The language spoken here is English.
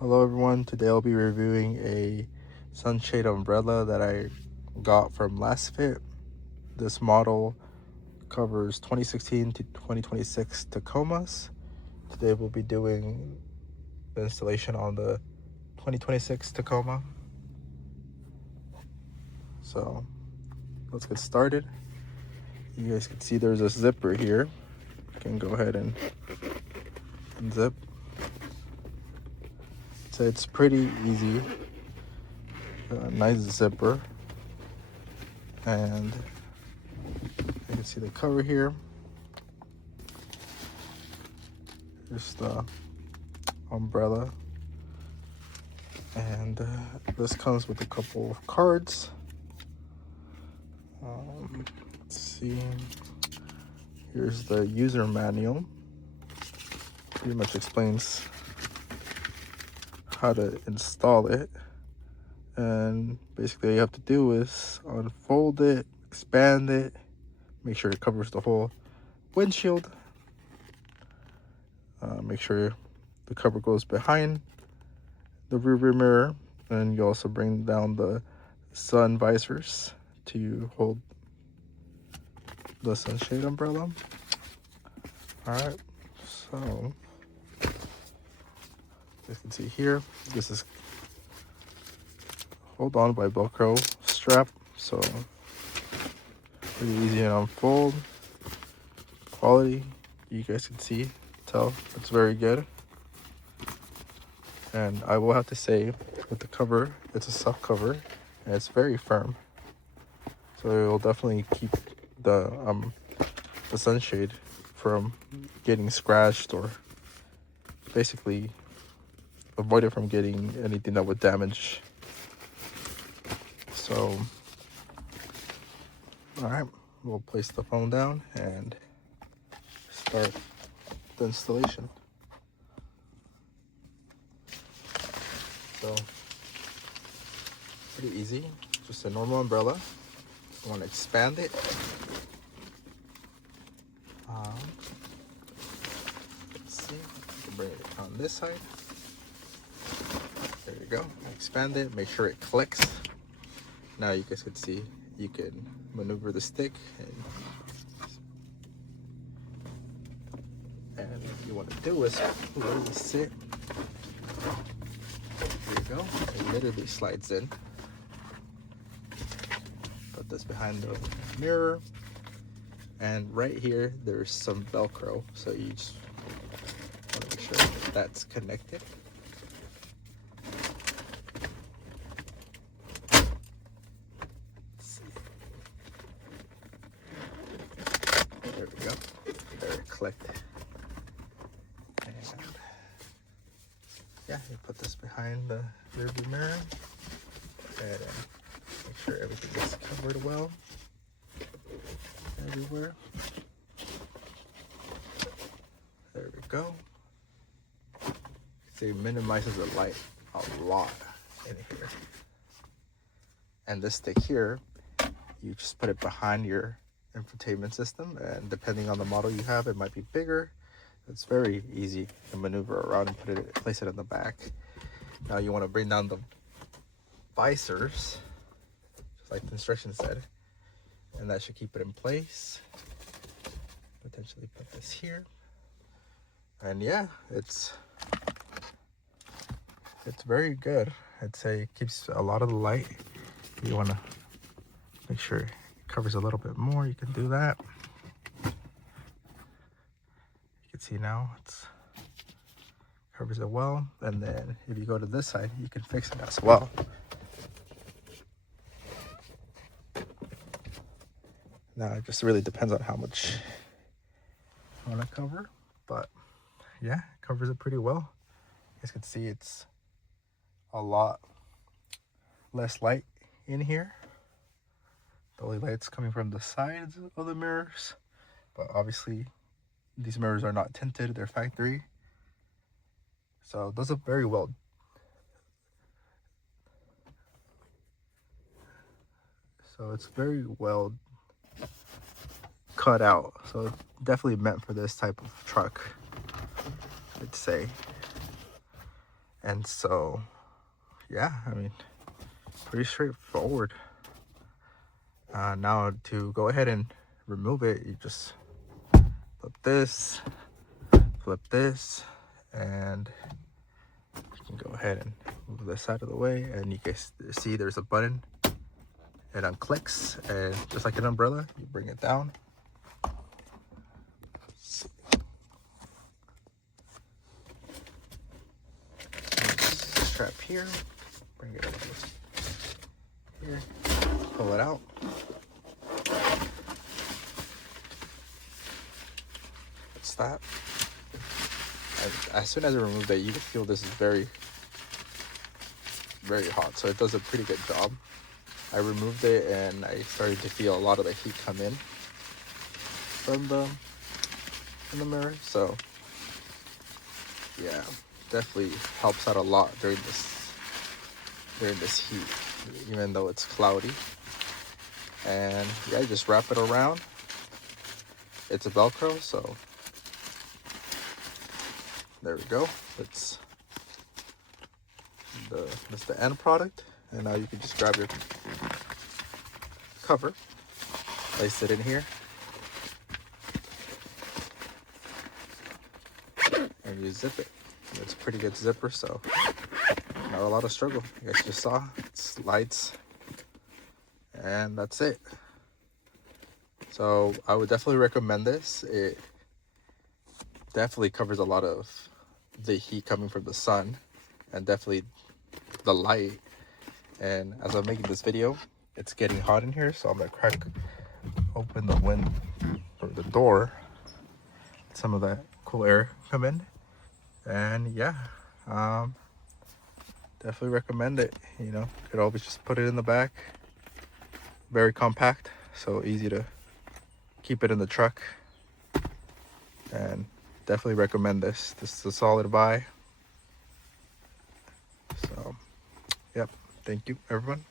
Hello everyone, today I'll be reviewing a sunshade umbrella that I got from Lasfit. This model covers 2016 to 2026 Tacomas. Today we'll be doing the installation on the 2026 Tacoma. So let's get started. You guys can see there's a zipper here. You can go ahead and unzip. So it's pretty easy. Nice zipper. And you can see the cover here. Here's the umbrella. And this comes with a couple of cards. Let's see. Here's the user manual. Pretty much explains how to install it. And basically all you have to do is unfold it, expand it, make sure it covers the whole windshield. Make sure the cover goes behind the rear mirror, and you also bring down the sun visors to hold the sunshade umbrella. All right, so as you can see here, this is hold on by Velcro strap, so pretty easy to unfold. Quality, you guys can see, tell it's very good. And I will have to say, with the cover, it's a soft cover and it's very firm, so it will definitely keep the sunshade from getting scratched, or basically avoid it from getting anything that would damage. So all right, we'll place the phone down and start the installation. So pretty easy, just a normal umbrella. You want to expand it. Let's see, you can bring it on this side. There you go. Expand it, make sure it clicks. Now you guys can see, you can maneuver the stick, and what you want to do is release it. There you go. It literally slides in. Put this behind the mirror, and right here there's some Velcro, so you just want to make sure that that's connected. Let's see. There we go. There it clicked. And yeah, you put this behind the rearview mirror and make sure everything is covered well everywhere. There we go. See, it minimizes the light a lot in here. And this stick here, you just put it behind your infotainment system, and depending on the model you have, it might be bigger. It's very easy to maneuver around and place it in the back. Now you want to bring down the visors, just like the instructions said, and that should keep it in place. Potentially put this here, and yeah, it's very good. I'd say it keeps a lot of the light. You want to make sure it covers a little bit more, you can do that. You can see now it's covers it well. And then if you go to this side, you can fix it as well. Now it just really depends on how much you want to cover, but yeah, it covers it pretty well. You guys can see it's a lot less light in here. The only light's coming from the sides of the mirrors, but obviously these mirrors are not tinted, they're factory. So those are very well. So it's very well cut out. So definitely meant for this type of truck, I'd say. And so, yeah, I mean, pretty straightforward. Now to go ahead and remove it, you just flip this, and you can go ahead and move this out of the way, and you guys see there's a button. It unclicks, and just like an umbrella, you bring it down. Strap here, bring it over here, pull it out. That's that. And as soon as I remove that, you can feel this is very hot, so it does a pretty good job. I removed it and I started to feel a lot of the heat come in from the mirror, so yeah, definitely helps out a lot during this heat, even though it's cloudy. And yeah, just wrap it around. It's a Velcro, so there we go. That's the end product. And now you can just grab your cover, place it in here, and you zip it. It's a pretty good zipper, so not a lot of struggle. You guys just saw it slides, and that's it. So I would definitely recommend this. It definitely covers a lot of the heat coming from the sun, and definitely the light. And as I'm making this video, it's getting hot in here, so I'm gonna crack open the window or the door, some of that cool air come in. And yeah, definitely recommend it. You know, you could always just put it in the back. Very compact, so easy to keep it in the truck. And definitely recommend this. This is a solid buy. So, yep. Thank you, everyone.